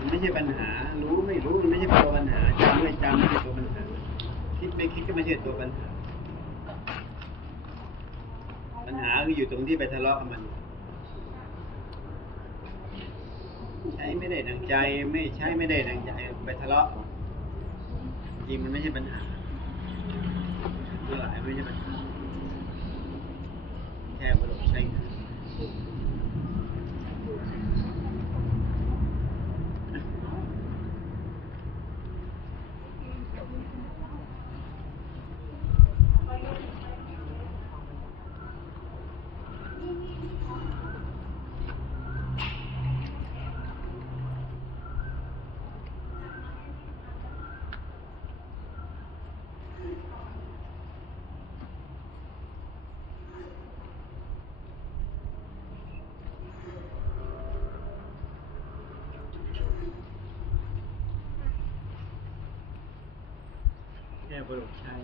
มันไม่ใช่ปัญหา รู้ไม่รู้มันไม่ใช่ตัวปัญหาจำไม่จำไม่ใช่ตัวปัญหา คิดไม่คิดก็ไม่ใช่ตัวปัญหา ปัญหาคืออยู่ตรงที่ไปทะเลาะกับมันใช้ไม่ได้ดังใจ ไม่ใช้ไม่ได้ดังใจไปทะเลาะจริงมันไม่ใช่ปัญหาเมื่อไหร่ไม่ใช่ปัญหาแค่ แค่บริบทใช้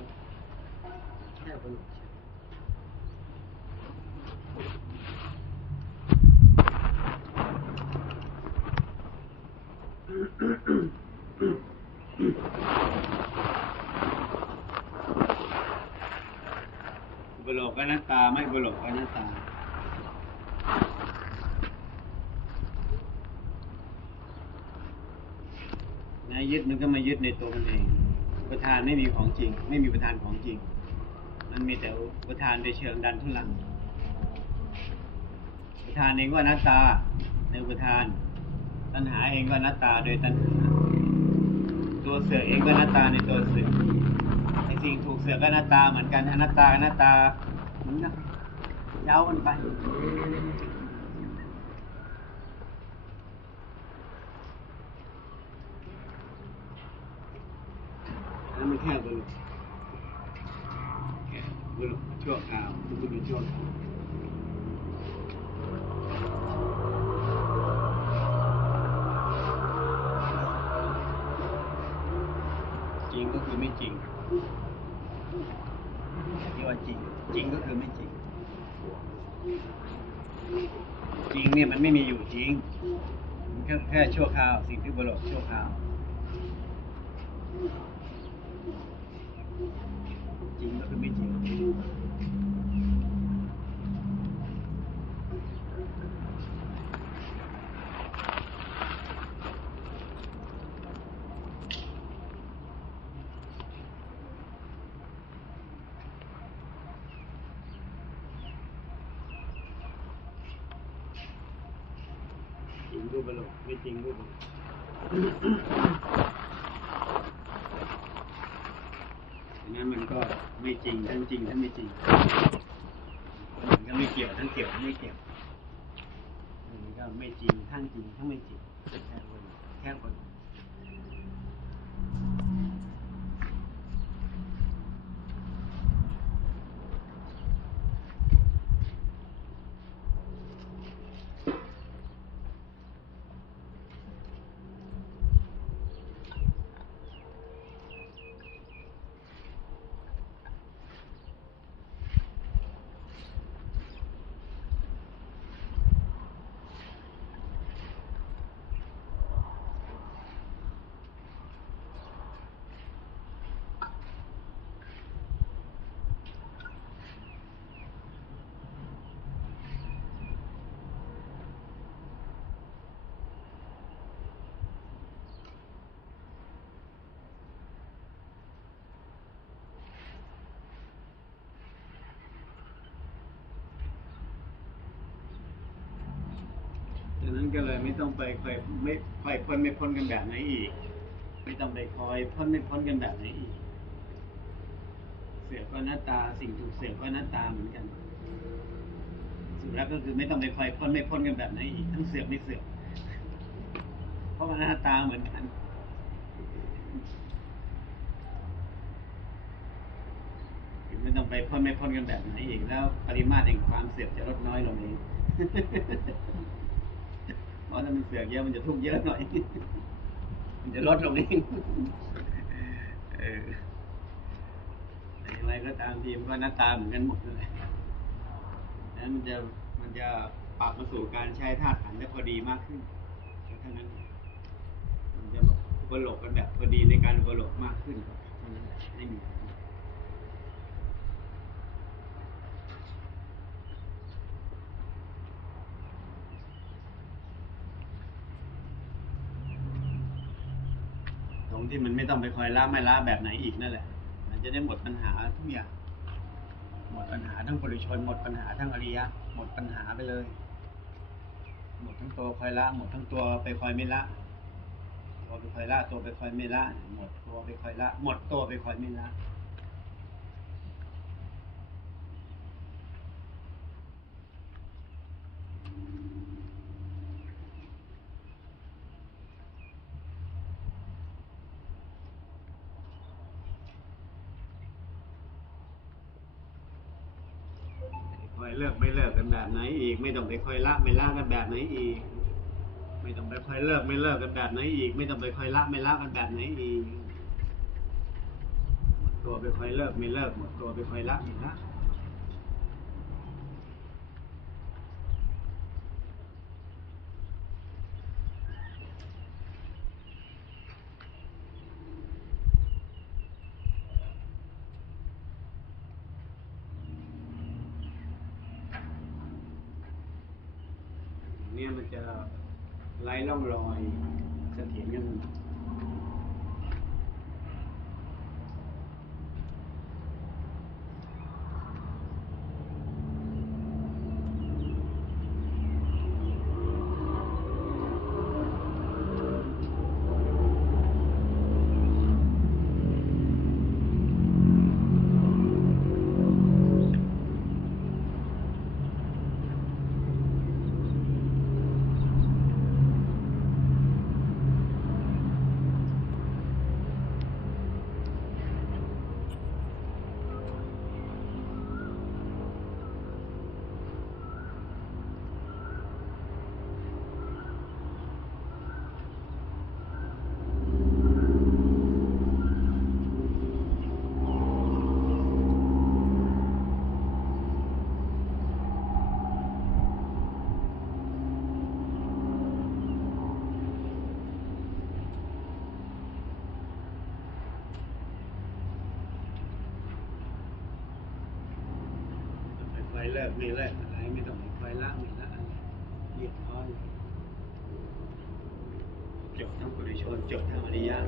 แค่บริบทใช้บโลกก็หน้าตา ไม่บโลกก็หน้าตานะยึดมันก็มายึดในตัวมันเอง ประธานไม่มีของจริง ไม่มีประธานของจริง มันมีแต่ประธานโดยเชิงดันทุลัง ประธานเองก็หน้าตาในประธาน ตัณหาเองก็น้าตาโดยตัณหา ตัวเสือเองก็น้าตาในตัวเสือไอ้สิ่งถูกเสือก็น้าตาเหมือนกันอนัตตากับหน้าตาเหมือนกันเย้ามันไป นั่นมันแค่บรุษแค่บรุษชั่วคราวมันเป็นชั่วคราวจริงก็คือไม่จริงที่ว่าจริง จริงก็คือไม่จริง จริงเนี่ยมันไม่มีอยู่จริงมันแค่แค่ชั่วคราว สิ่งที่บรุษชั่วคราว จริงก็คือไม่จริงจริงรูปบลกไม่จริงรูปบลกดั งนั้นมันก็ไม่จริงทั้งจริงทั้งไม่จริงมันก็ไม่เกี่ยวทั้งเกี่ยวทั้งไม่เกี่ยวมันก็ไม่จริงทั้งจริงทั้งไม่จริงแค่คนแค่คน ดังนั้นก็เลยไม่ต้องไปคอยไม่คอยพ้นไม่พ้นกันแบบไหนอีก ไม่ต้องไปคอยพ้นไม่พ้นกันแบบไหนอีก เสือกก็หน้าตาสิ่งถูกเสือกก็หน้าตาเหมือนกัน สุดแล้วก็คือไม่ต้องไปคอยพ้นไม่พ้นกันแบบไหนอีกทั้งเสือกไม่เสือกเพราะมันหน้าตาเหมือนกันไม่ต้องไปพ้นไม่พ้นกันแบบไหนอีกแล้ว ปริมาตรแห่งความเสือกจะลดน้อยลงเอง เพราะถ้ามันเสือกเยอะมันจะทุกข์เยอะหน่อย มันจะลดลงเองเอออย่างไรก็ตามทีมก็หน้าตาเหมือนกันหมดเลยนั้นมันจะมันจะปรับมาสู่การใช้ธาตุขันธ์ได้พอดีมากขึ้นเท่านั้น มันจะมาอุปโลกกันแบบพอดีในการอุปโลกมากขึ้นเท่านั้นไม่มีอะไรตรง ที่มันไม่ต้องไปคอยละไม่ละแบบไหนอีกนั่นแหละ มันจะได้หมดปัญหาทุกอย่าง หมดปัญหาทั้งปุถุชน หมดปัญหาทั้งอริยะ หมดปัญหาไปเลย หมดทั้งตัวคอยละหมดทั้งตัวไปคอยไม่ละตัวไปคอยละตัวไปคอยไม่ละหมดตัวไปคอยละ หมดตัวไปคอยไม่ละ อยเลิกไม่เลิกกันแบบไหนอีก ไม่ต้องไปคอยละไม่ละกันแบบไหนอีก ไม่ต้องไปคอยเลิกไม่เลิกกันแบบไหนอีก ไม่ต้องไปคอยละไม่ละกันแบบไหนอีกหมดตัวไปคอยเลิกไม่เลิกหมดตัวไปคอยละไม่ละ เนี่ยมันจะไร้ร่องรอย เลิกไม่เลิกอะไรไม่ต้องคอยละไม่ละอะไรเรียบร้อยเลยจบทั้งปุถุชนจบทั้งอริยะ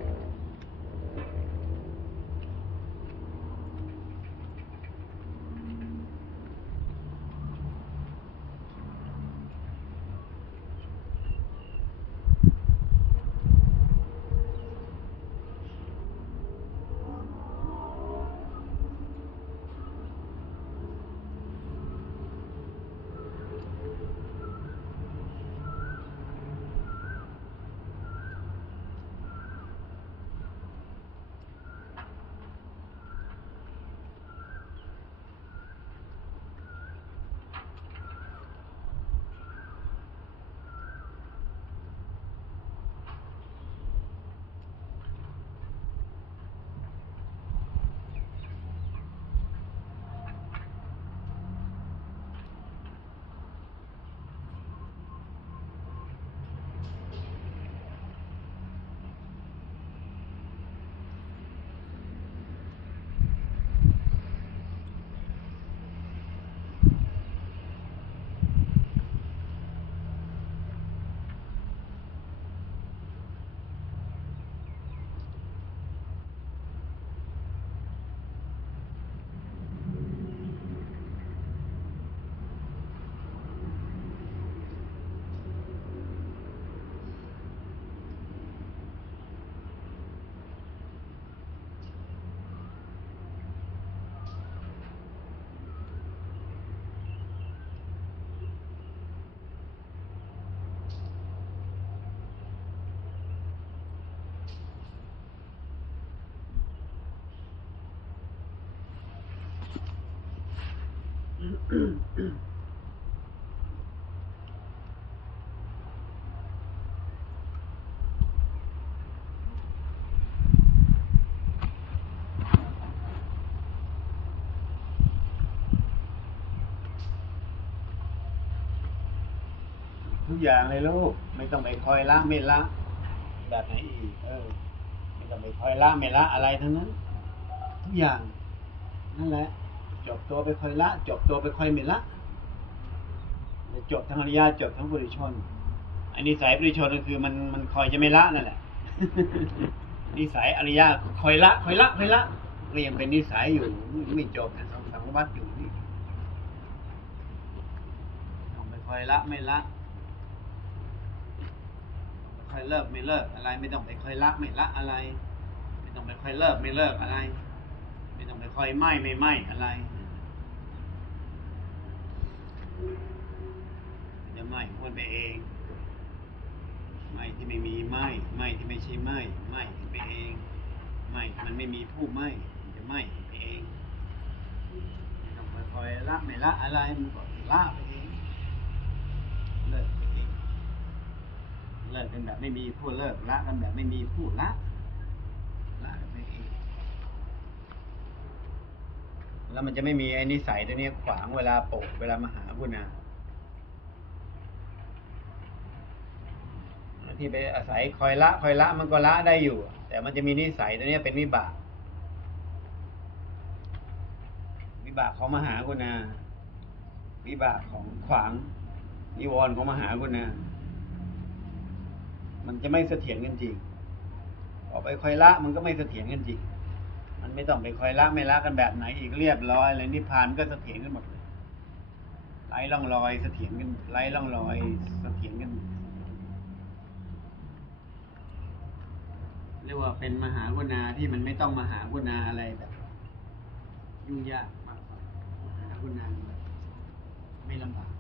ทุกอย่างเลยลูก ไม่ต้องไปคอยละไม่ละ แบบไหนอีก เออ ไม่ต้องไปคอยละไม่ละอะไรทั้งนั้น ทุกอย่างนั่นแหละ จบตัวไปคอยละ จบตัวไปคอยไม่ละจบทั้งอริยะจบทั้งบุริชน อันนี้สายบุริชนก็คือมันมันคอยจะไม่ละนั่นแหละนิสัยอริยะคอยละคอยละคอยละก็ยังเป็นนิสัยอยู่ไม่จบสองสังวัตอยู่นี่ต้องไปคอยละไม่ละคอยเลิกไม่เลิกอะไร ไม่ต้องไปคอยละไม่ละอะไร ไม่ต้องไปคอยเลิกไม่เลิกอะไร ไม่ต้องไปคอยไหม้ไม่ไหม้อะไรมันจะไหม้พ้นไปเอง ไหม้ที่ไม่มีไหมไหมที่ไม่ใช่ไหมไหม้ไปเองไหม้ที่มันไม่มีผู้ไหมมันจะไหม้ไปเองต้องคอยละไม่ละอะไรมันก็ละไปเองเลิกไปเองเลิกกันแบบไม่มีผู้เลิกละกันแบบไม่มีผู้ละละกันไปเองแล้วมันจะไม่มีไอ้นิสัยตัวนี้ขวางเวลาปกเวลามาหาบุญนา ที่ไปอาศัยคอยละคอยละมันก็ละได้อยู่ แต่มันจะมีนิสัยตัวนี้เป็นวิบาก วิบากของมหากุณาวิบากของขวางนิวรณ์ของมหากุณามันจะไม่เสถียรกันจริงออกไปคอยละมันก็ไม่เสถียรกันจริงมันไม่ต้องไปคอยละไม่ละกันแบบไหนอีกเรียบร้อยเลยนิพพานก็เสถียรกันหมดเลยไร้ร่องรอยเสถียรกันไร้ร่องรอยเสถียรกันหมด เรียกว่าเป็นมหากรุณาที่มันไม่ต้องมหากรุณาอะไรแบบ ยุ่งยากมากกว่ามหากรุณาแบบไม่ลำบาก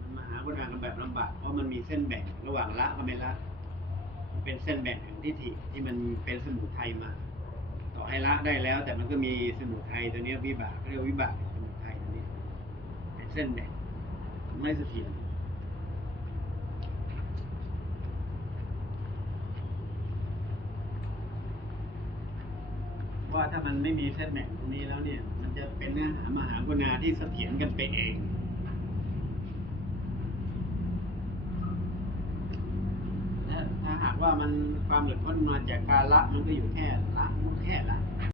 มันมหากรุณาแบบลำบากเพราะมันมีเส้นแบ่งระหว่างละกับไม่ละมันเป็นเส้นแบ่งแห่งทิฏฐิที่มันเป็นสมุทัยมา ต่อให้ละได้แล้ว แต่มันก็มีสมุทัยตัวนี้วิบากเรียกวิบากสมุทัยตัวนี้เป็นเส้นแบ่งไม่เสถียร ว่าถ้ามันไม่มีเส้นแบ่งตรงนี้แล้วเนี่ย มันจะเป็นเนื้อหามหากุณาที่เสถียรกันไปเองและถ้าหากว่ามันความหลุดพ้นมาจากการละมันก็อยู่แค่ละมันก็แค่ละ